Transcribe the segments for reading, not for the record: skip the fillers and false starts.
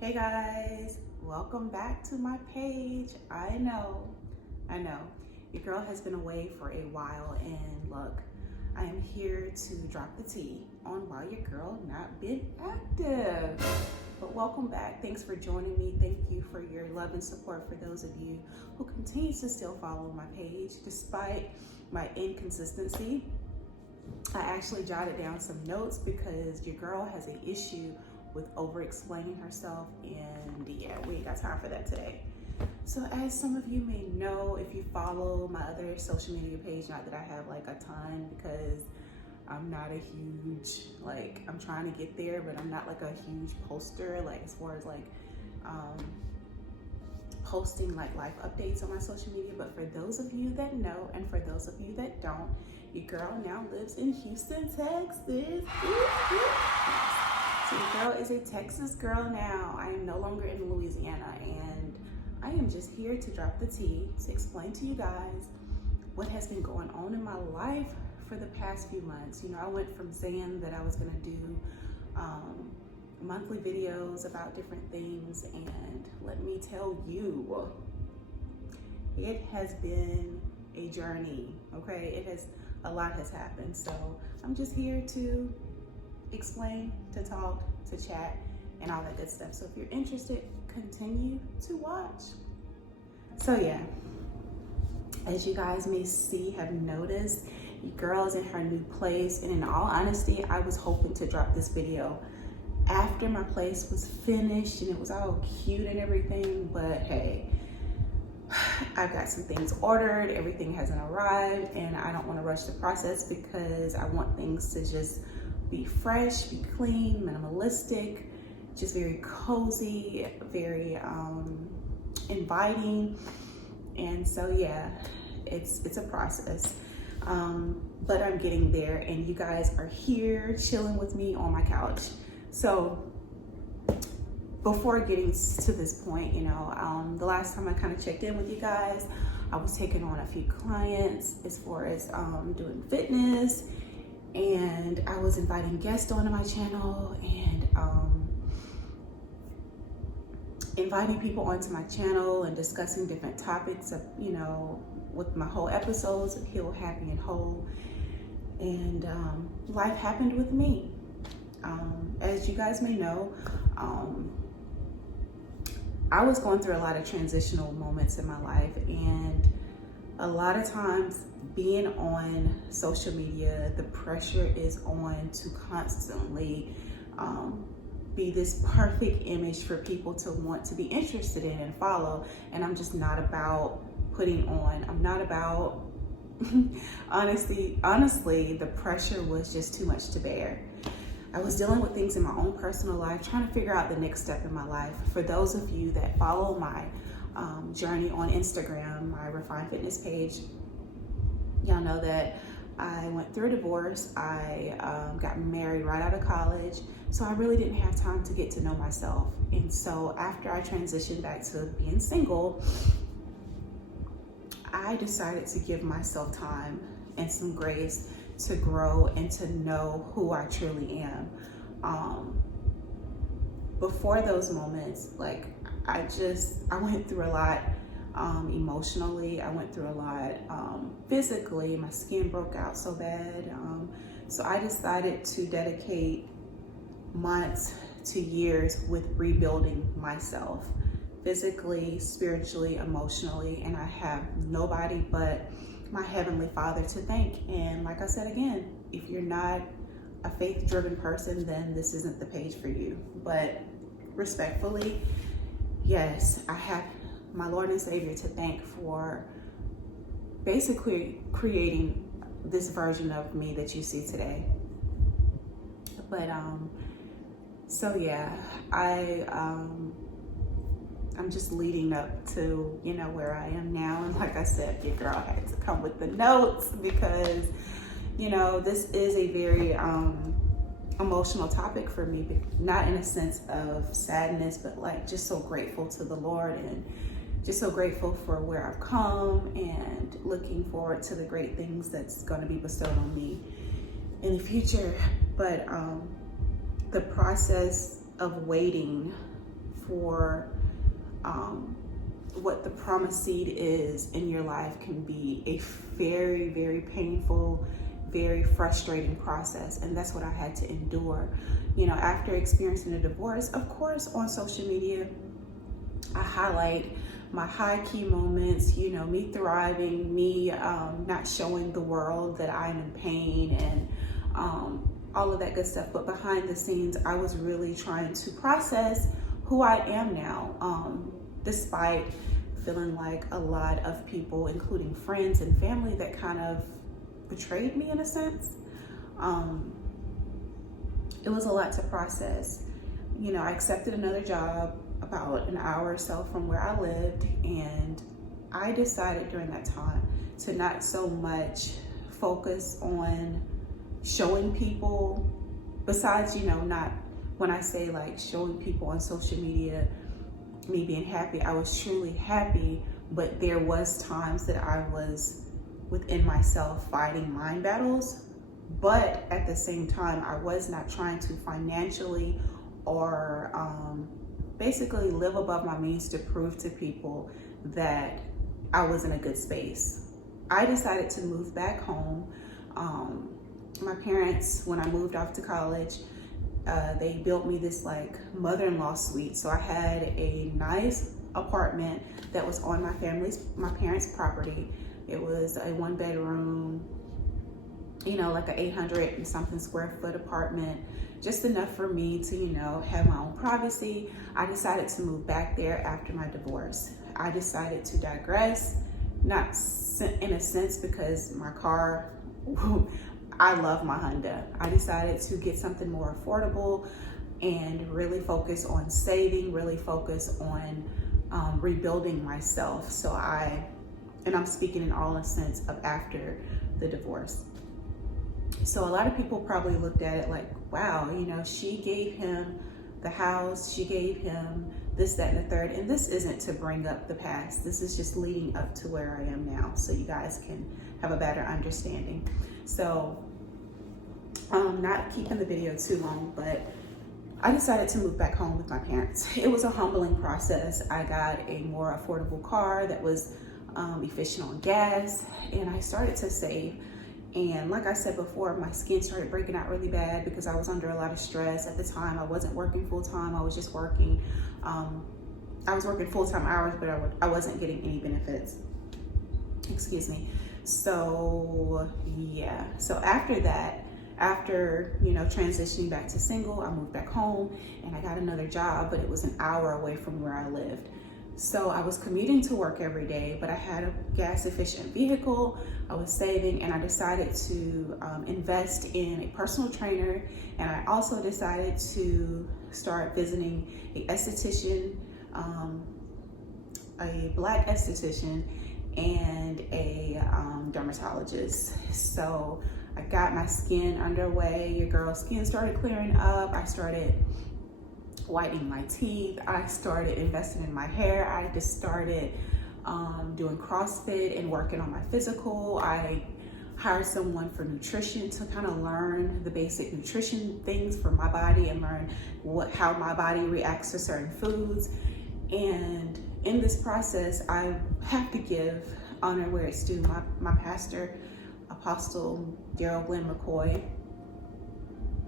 Hey guys, welcome back to my page. I know, your girl has been away for a while, and look, I am here to drop the tea on why your girl not been active. But welcome back. Thanks for joining me. Thank you for your love and support for those of you who continue to still follow my page despite my inconsistency. I actually jotted down some notes because your girl has an issue with over explaining herself, and yeah, we ain't got time for that today. So as some of you may know, if you follow my other social media page, not that I have like a ton because I'm not a huge, like, I'm trying to get there, but I'm not like a huge poster, like as far as like posting like life updates on my social media. But for those of you that know, and for those of you that don't, your girl now lives in Houston, Texas. So your girl is a Texas girl now. I am no longer in Louisiana, and I am just here to drop the tea, to explain to you guys what has been going on in my life for the past few months. You know, I went from saying that I was gonna do monthly videos about different things, and let me tell you, it has been a journey, okay? A lot has happened. So I'm just here to explain, to talk, to chat, and all that good stuff. So if you're interested, continue to watch. So yeah, as you guys may see, have noticed, your girl is in her new place, and in all honesty, I was hoping to drop this video after my place was finished and it was all cute and everything, but hey, I've got some things ordered, everything hasn't arrived, and I don't want to rush the process because I want things to just be fresh, be clean, minimalistic, just very cozy, very inviting. And so yeah, it's a process, but I'm getting there, and you guys are here chilling with me on my couch. So before getting to this point, you know, the last time I kind of checked in with you guys, I was taking on a few clients as far as doing fitness, and I was inviting guests onto my channel, and inviting people onto my channel and discussing different topics of, you know, with my whole episodes of Heal, Happy, and Whole. And life happened with me. As you guys may know, I was going through a lot of transitional moments in my life, and a lot of times being on social media, the pressure is on to constantly be this perfect image for people to want to be interested in and follow. And I'm just not about putting on, I'm not about, honestly, the pressure was just too much to bear. I was dealing with things in my own personal life, trying to figure out the next step in my life. For those of you that follow my journey on Instagram, my Refined Fitness page, y'all know that I went through a divorce. I got married right out of college, so I really didn't have time to get to know myself. And so after I transitioned back to being single, I decided to give myself time and some grace to grow and to know who I truly am. Before those moments, like, I went through a lot emotionally. I went through a lot physically. My skin broke out so bad. So I decided to dedicate months to years with rebuilding myself physically, spiritually, emotionally, and I have nobody but my Heavenly Father to thank. And like I said again, if you're not a faith-driven person, then this isn't the page for you. But respectfully, yes, I have my Lord and Savior to thank for basically creating this version of me that you see today. But so yeah, I'm just leading up to, you know, where I am now. And like I said, your girl had to come with the notes because, you know, this is a very emotional topic for me, not in a sense of sadness, but like just so grateful to the Lord, and just so grateful for where I've come, and looking forward to the great things that's going to be bestowed on me in the future. But the process of waiting for what the promised seed is in your life can be a very, very painful, very frustrating process. And that's what I had to endure. You know, after experiencing a divorce, of course, on social media, I highlight my high key moments, you know, me thriving, me not showing the world that I'm in pain and all of that good stuff. But behind the scenes, I was really trying to process who I am now, despite feeling like a lot of people, including friends and family, that kind of betrayed me in a sense. It was a lot to process. You know, I accepted another job about an hour or so from where I lived, and I decided during that time to not so much focus on showing people, besides, you know, not when I say like showing people on social media me being happy, I was truly happy, but there was times that I was within myself fighting mind battles. But at the same time, I was not trying to financially or basically live above my means to prove to people that I was in a good space. I decided to move back home. My parents, when I moved off to college, they built me this like mother-in-law suite. So I had a nice apartment that was on my parents' property. It was a 1-bedroom, you know, like an 800 and something square foot apartment, just enough for me to, you know, have my own privacy. I decided to move back there after my divorce. I decided to digress, not in a sense because my car, I love my Honda. I decided to get something more affordable and really focus on saving, really focus on rebuilding myself. So I'm speaking in all the sense of after the divorce. So a lot of people probably looked at it like, wow, you know, she gave him the house, she gave him this, that, and the third. And this isn't to bring up the past. This is just leading up to where I am now, so you guys can have a better understanding. So not keeping the video too long, but I decided to move back home with my parents. It was a humbling process. I got a more affordable car that was efficient on gas, and I started to save. And like I said before, my skin started breaking out really bad because I was under a lot of stress at the time. I wasn't working full time. I was just working. I was working full-time hours, but I wasn't getting any benefits. Excuse me. So yeah. So after that, after, you know, transitioning back to single, I moved back home and I got another job, but it was an hour away from where I lived. So I was commuting to work every day, but I had a gas efficient vehicle. I was saving, and I decided to invest in a personal trainer. And I also decided to start visiting a esthetician, a Black esthetician, and a dermatologist. So I got my skin underway. Your girl's skin started clearing up. I started whitening my teeth. I started investing in my hair. I just started doing CrossFit and working on my physical. I hired someone for nutrition to kind of learn the basic nutrition things for my body and learn how my body reacts to certain foods. And in this process, I have to give honor where it's due. My pastor, Apostle Daryl Glenn McCoy,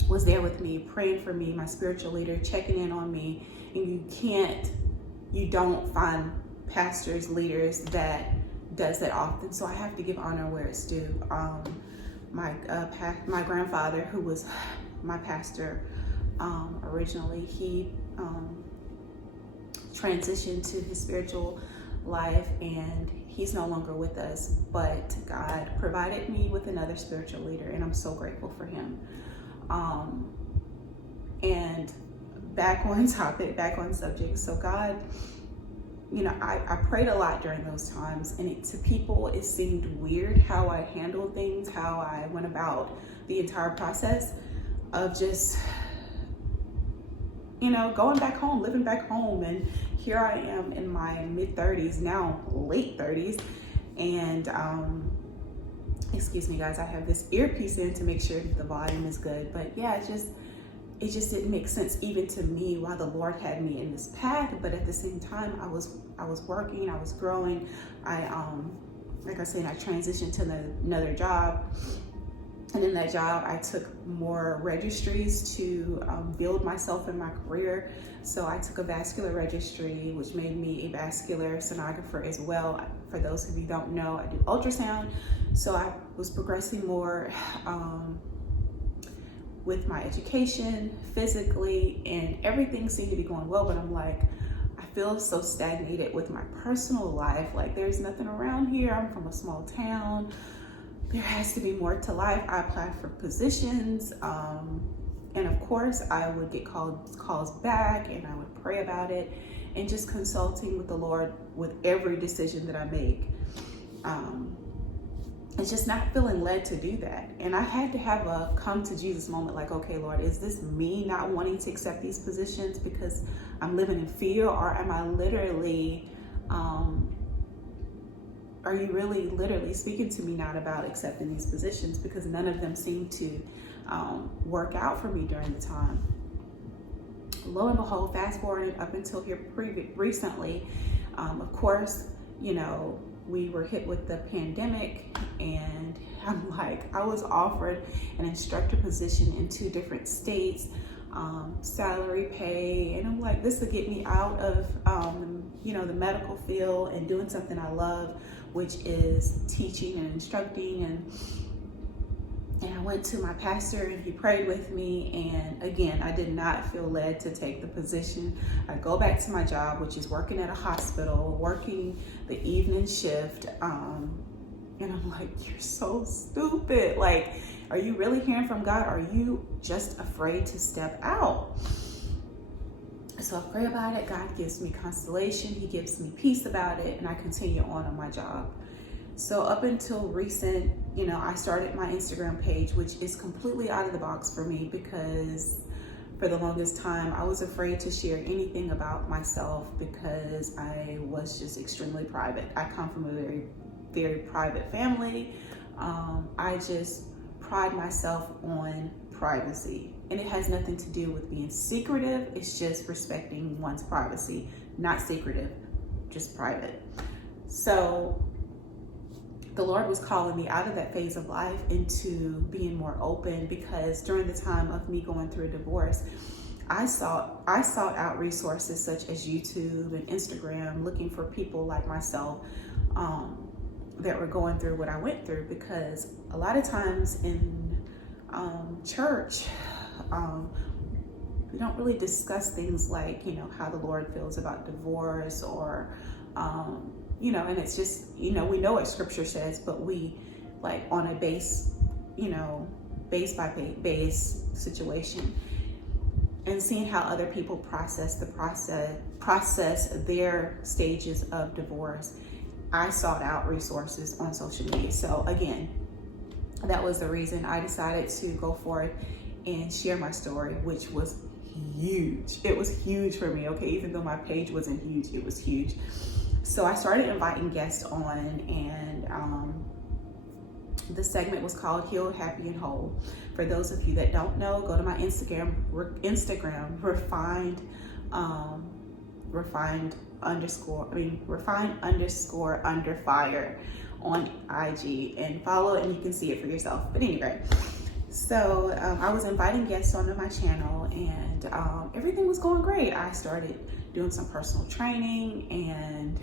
was there with me, praying for me, my spiritual leader, checking in on me. And you don't find pastors, leaders that does that often. So I have to give honor where it's due. My grandfather, who was my pastor originally, he transitioned to his spiritual life, and he's no longer with us, but God provided me with another spiritual leader, and I'm so grateful for him. And back on topic, back on subject. So God, you know, I prayed a lot during those times, and to people, it seemed weird how I handled things, how I went about the entire process of just, you know, going back home, living back home. And here I am in my mid-30s, now late 30s. And excuse me guys, I have this earpiece in to make sure that the volume is good. But yeah, it just didn't make sense even to me why the Lord had me in this path. But at the same time, I was working, I was growing. Like I said, I transitioned to another job. And in that job, I took more registries to build myself in my career. So I took a vascular registry, which made me a vascular sonographer as well. For those of you who don't know, I do ultrasound. So I was progressing more with my education, physically, and everything seemed to be going well. But I'm like, I feel so stagnated with my personal life. Like, there's nothing around here. I'm from a small town. There has to be more to life. I applied for positions, and of course I would get calls back, and I would pray about it, and just consulting with the Lord with every decision that I make. It's just not feeling led to do that. And I had to have a come to Jesus moment, like, okay, Lord, is this me not wanting to accept these positions because I'm living in fear, or am I literally are you really literally speaking to me not about accepting these positions? Because none of them seem to work out for me during the time. Lo and behold, fast forwarded up until here recently, of course, you know, we were hit with the pandemic, and I'm like, I was offered an instructor position in 2 different states, salary pay, and I'm like, this will get me out of you know, the medical field and doing something I love, which is teaching and instructing. And I went to my pastor, and he prayed with me, and again, I did not feel led to take the position. I go back to my job, which is working at a hospital, working the evening shift, and I'm like, you're so stupid. Like, are you really hearing from God? Or are you just afraid to step out? So I pray about it. God gives me consolation. He gives me peace about it, and I continue on my job. So up until recent, you know, I started my Instagram page, which is completely out of the box for me, because for the longest time I was afraid to share anything about myself because I was just extremely private. I come from a very, very private family. I just pride myself on privacy, and it has nothing to do with being secretive. It's just respecting one's privacy, not secretive, just private. So the Lord was calling me out of that phase of life into being more open, because during the time of me going through a divorce, I sought out resources such as YouTube and Instagram, looking for people like myself that were going through what I went through. Because a lot of times in church, we don't really discuss things like, you know, how the Lord feels about divorce, or you know, and it's just, you know, we know what scripture says, but we, like, on a base, you know, base by base situation, and seeing how other people process their stages of divorce, I sought out resources on social media. So again, that was the reason I decided to go forward and share my story, which was huge. It was huge for me, okay? Even though my page wasn't huge, it was huge. So I started inviting guests on, and the segment was called Healed, Happy, and Whole. For those of you that don't know, go to my Instagram, refined under fire on IG, and follow it, and you can see it for yourself. But anyway, so I was inviting guests onto my channel, and everything was going great. I started doing some personal training, and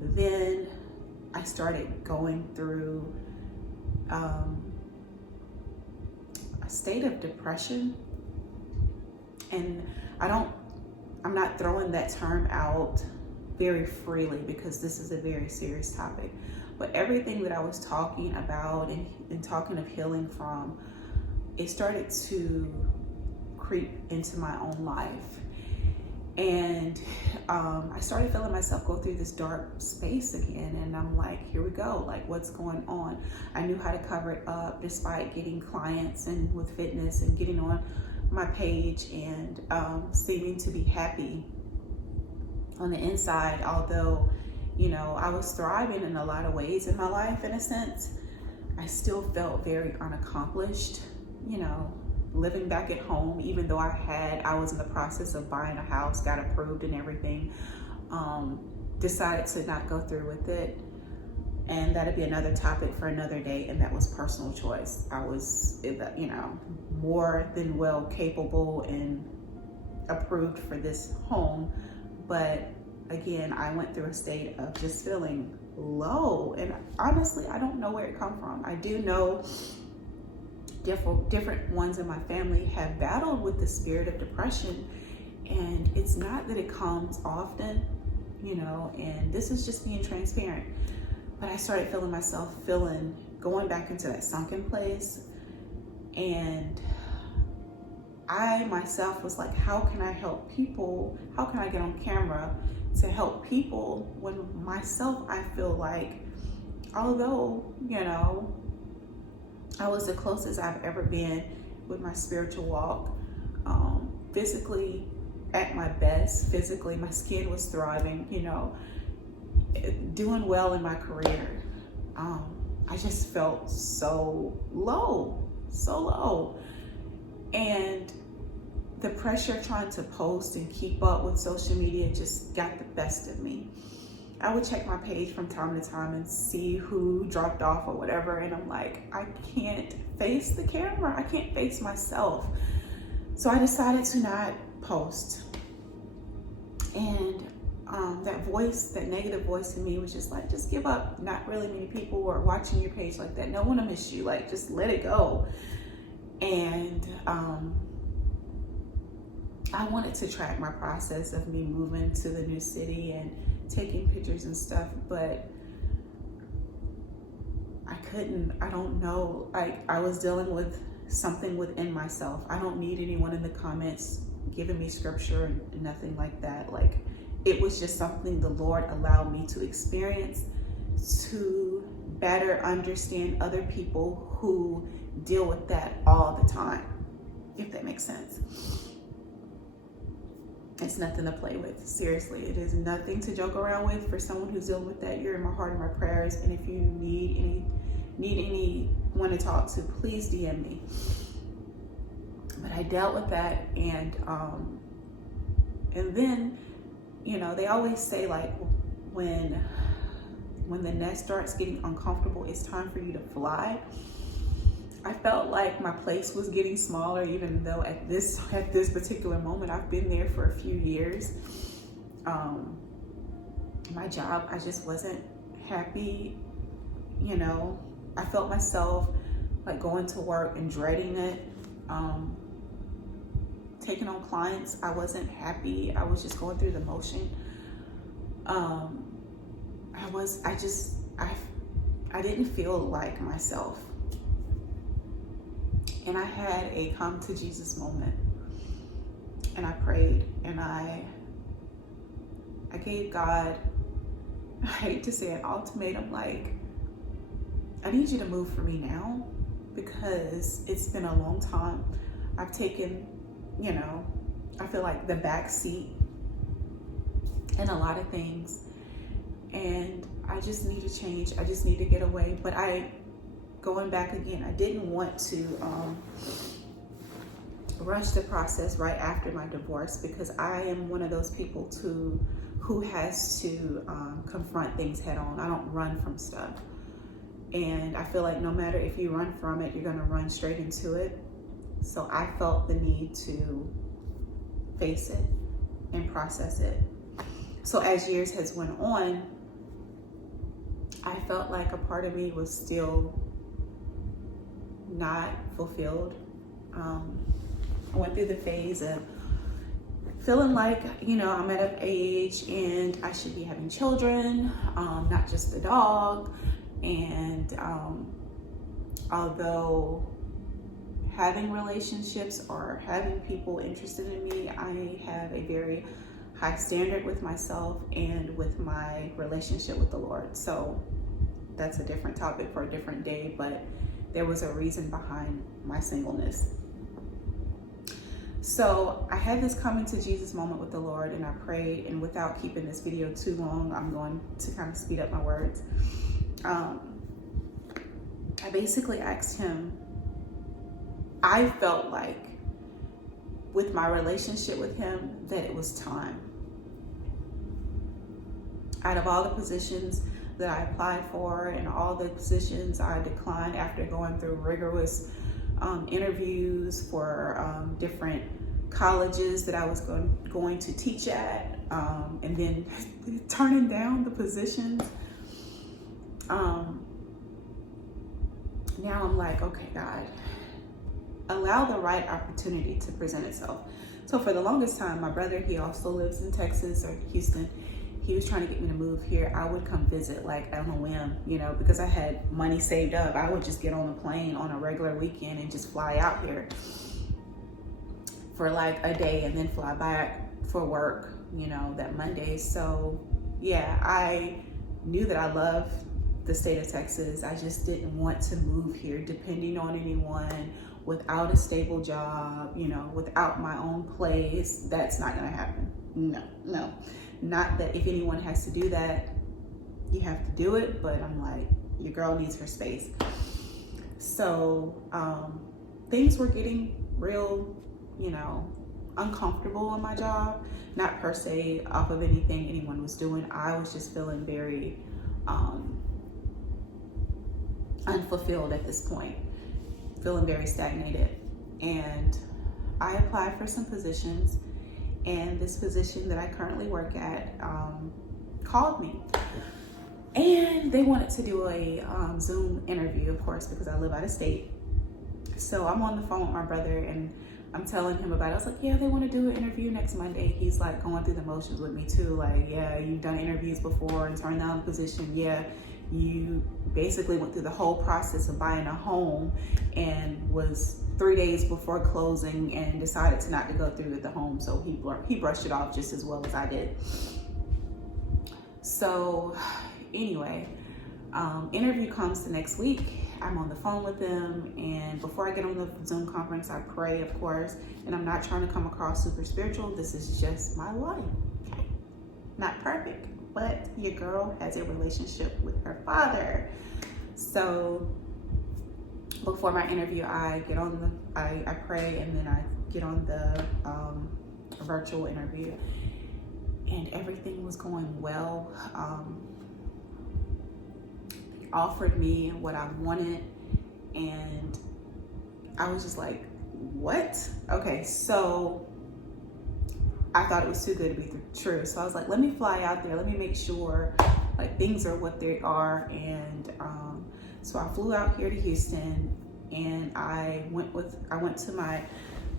then I started going through a state of depression. And I'm not throwing that term out very freely, because this is a very serious topic, but everything that I was talking about and talking of healing from, it started to creep into my own life. And I started feeling myself go through this dark space again, and I'm like, here we go, like, what's going on? I knew how to cover it up, despite getting clients and with fitness and getting on my page and seeming to be happy on the inside. Although, you know, I was thriving in a lot of ways in my life, in a sense, I still felt very unaccomplished, you know, living back at home, even though I was in the process of buying a house, got approved and everything. Decided to not go through with it. And that'd be another topic for another day, and that was personal choice. I was, more than well capable and approved for this home, but again, I went through a state of just feeling low, and honestly, I don't know where it come from. I do know different ones in my family have battled with the spirit of depression, and it's not that it comes often, and this is just being transparent. But I started feeling myself going back into that sunken place. And I myself was like, how can I help people? How can I get on camera to help people when myself, I feel like, although, I was the closest I've ever been with my spiritual walk, physically at my best, physically, my skin was thriving, doing well in my career. I just felt so low. And the pressure of trying to post and keep up with social media just got the best of me. I would check my page from time to time and see who dropped off or whatever. And I'm like, I can't face the camera. I can't face myself. So I decided to not post. And that negative voice in me was just like, just give up. Not really many people are watching your page like that. No one will miss you. Like, just let it go. And I wanted to track my process of me moving to the new city and taking pictures and stuff, but I couldn't. I don't know. I was dealing with something within myself. I don't need anyone in the comments giving me scripture and nothing like that. Like, it was just something the Lord allowed me to experience to better understand other people who deal with that all the time, if that makes sense. It's nothing to play with. Seriously, it is nothing to joke around with. For someone who's dealing with that, you're in my heart and my prayers. And if you need anyone to talk to, please DM me. But I dealt with that, and then, they always say, like, when the nest starts getting uncomfortable, it's time for you to fly. I felt like my place was getting smaller, even though at this particular moment, I've been there for a few years. My job, I just wasn't happy. I felt myself like going to work and dreading it. Taking on clients, I wasn't happy. I was just going through the motion. I didn't feel like myself. And I had a come to Jesus moment, and I prayed, and I gave God, I hate to say, an ultimatum, like, I need you to move for me now, because it's been a long time. I've taken, I feel like the back seat in a lot of things, and I just need to change. I just need to get away. But going back again, I didn't want to rush the process right after my divorce, because I am one of those people who has to confront things head on. I don't run from stuff. And I feel like no matter if you run from it, you're gonna run straight into it. So I felt the need to face it and process it. So as years has went on, I felt like a part of me was still not fulfilled. I went through the phase of feeling like, I'm at an age and I should be having children, not just the dog. And although having relationships or having people interested in me, I have a very high standard with myself and with my relationship with the Lord. So that's a different topic for a different day, but there was a reason behind my singleness. So I had this coming to Jesus moment with the Lord, and I prayed, and without keeping this video too long, I'm going to kind of speed up my words. I basically asked him, I felt like with my relationship with him that it was time. Out of all the positions that I applied for and all the positions I declined after going through rigorous interviews for different colleges that I was going to teach at, and then turning down the positions. Now I'm like, okay, God, allow the right opportunity to present itself. So for the longest time, my brother, he also lives in Texas or Houston. He was trying to get me to move here. I would come visit like on a whim, you know, because I had money saved up. I would just get on a plane on a regular weekend and just fly out here for like a day and then fly back for work, you know, that Monday. So yeah, I knew that I loved the state of Texas. I just didn't want to move here depending on anyone, without a stable job, you know, without my own place. That's not gonna happen. No. Not that if anyone has to do that, you have to do it, but I'm like, your girl needs her space. So things were getting real, you know, uncomfortable on my job, not per se off of anything anyone was doing. I was just feeling very unfulfilled at this point, feeling very stagnated. And I applied for some positions, and this position that I currently work at called me, and they wanted to do a Zoom interview, of course, because I live out of state. So I'm on the phone with my brother and I'm telling him about it. I was like, yeah, they want to do an interview next Monday. He's like going through the motions with me too. Like, yeah, you've done interviews before and turned down the position. Yeah, you basically went through the whole process of buying a home and was 3 days before closing and decided to not to go through with the home. So he brushed it off just as well as I did. So anyway, interview comes the next week. I'm on the phone with them, and before I get on the Zoom conference, I pray, of course, and I'm not trying to come across super spiritual. This is just my life, okay? Not perfect, but your girl has a relationship with her Father. So before my interview, I get on I pray, and then I get on the virtual interview, and everything was going well. Offered me what I wanted, and I was just like, what? Okay, so I thought it was too good to be true. So I was like, let me fly out there, let me make sure like things are what they are. And so I flew out here to Houston, and I went to my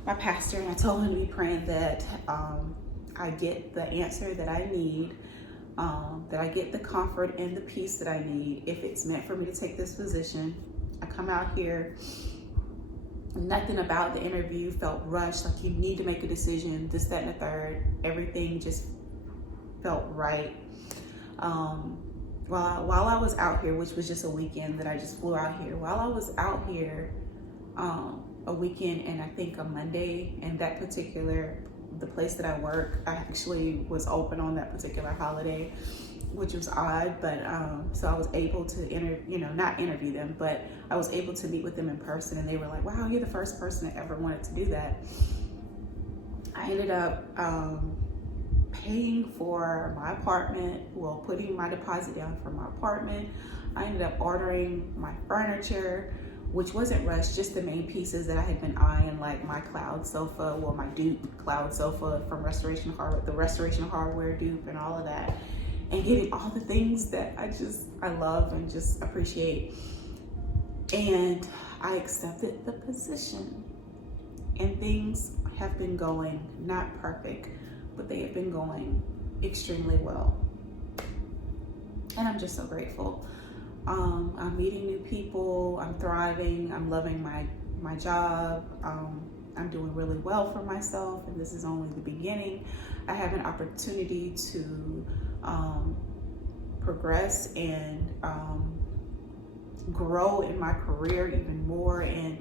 pastor, and I told him to be praying that I get the answer that I need, that I get the comfort and the peace that I need if it's meant for me to take this position. I come out here, nothing about the interview felt rushed, like you need to make a decision, this, that, and the third. Everything just felt right. While I was out here, which was just a weekend that I just flew out here, while I was out here, a weekend and I think a Monday, and that particular, the place that I work, I actually was open on that particular holiday, which was odd, but so I was able to not interview them, but I was able to meet with them in person, and they were like, wow, you're the first person that ever wanted to do that. I ended up paying for my apartment, well, putting my deposit down for my apartment. I ended up ordering my furniture, which wasn't rushed, just the main pieces that I had been eyeing, like my cloud sofa, well, my dupe cloud sofa from Restoration Hardware, the Restoration Hardware dupe and all of that, and getting all the things that I love and just appreciate. And I accepted the position, and things have been going, not perfect, but they have been going extremely well. And I'm just so grateful. I'm meeting new people, I'm thriving, I'm loving my job, I'm doing really well for myself, and this is only the beginning. I have an opportunity to progress and grow in my career even more, and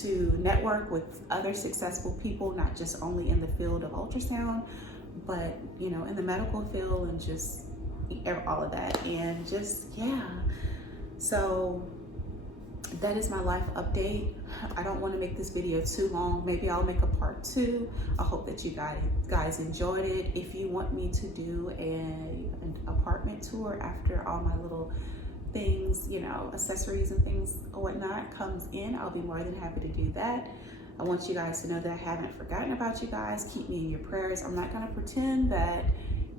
to network with other successful people, not just only in the field of ultrasound, but in the medical field, and just all of that. And just, yeah. So that is my life update. I don't want to make this video too long. Maybe I'll make a part 2. I hope that you guys enjoyed it. If you want me to do an apartment tour after all my little things, you know, accessories and things or whatnot comes in, I'll be more than happy to do that. I want you guys to know that I haven't forgotten about you guys. Keep me in your prayers. I'm not going to pretend that,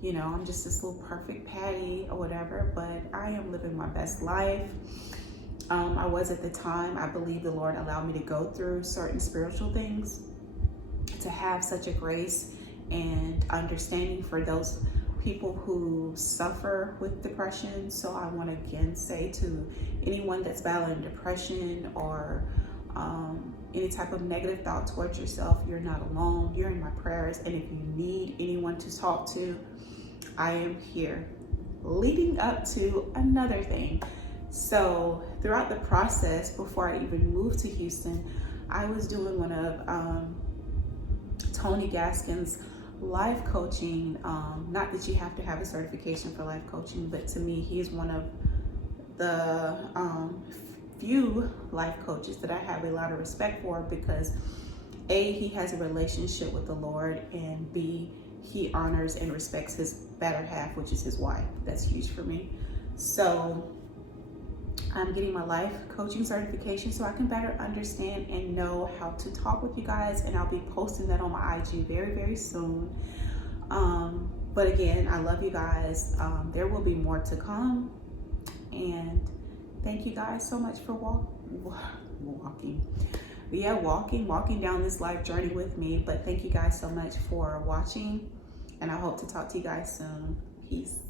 you know, I'm just this little perfect Patty or whatever, but I am living my best life. I was at the time. I believe the Lord allowed me to go through certain spiritual things to have such a grace and understanding for those people who suffer with depression. So I want to again say to anyone that's battling depression or any type of negative thought towards yourself, you're not alone. You're in my prayers. And if you need anyone to talk to, I am here. Leading up to another thing. So throughout the process, before I even moved to Houston, I was doing one of Tony Gaskin's life coaching. Not that you have to have a certification for life coaching, but to me, he's one of the few life coaches that I have a lot of respect for, because A, he has a relationship with the Lord, and B, he honors and respects his better half, which is his wife. That's huge for me. So I'm getting my life coaching certification so I can better understand and know how to talk with you guys, and I'll be posting that on my IG very, very soon. But again, I love you guys. There will be more to come, and thank you guys so much for walking down this life journey with me. But thank you guys so much for watching, and I hope to talk to you guys soon. Peace.